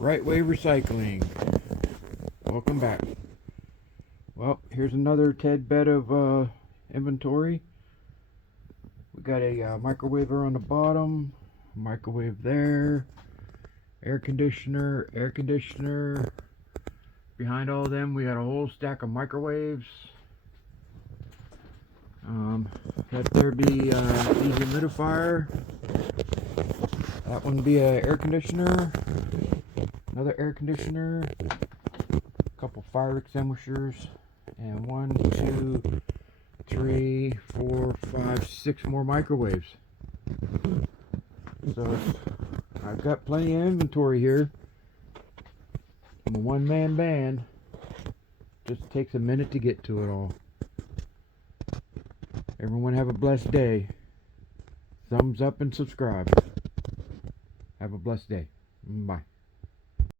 Right Way Recycling. Welcome back. Well, here's another tad bit of inventory. We got a microwaver on the bottom, microwave there, air conditioner. Behind all of them, we got a whole stack of microwaves. That there be dehumidifier. That one be a air conditioner. Another air conditioner. A couple fire extinguishers, and 1, 2, 3, 4, 5, 6 more microwaves. So I've got plenty of inventory here. I'm a one-man band. Just takes a minute to get to it all. Everyone have a blessed day. Thumbs up and subscribe. Have a blessed day. Bye.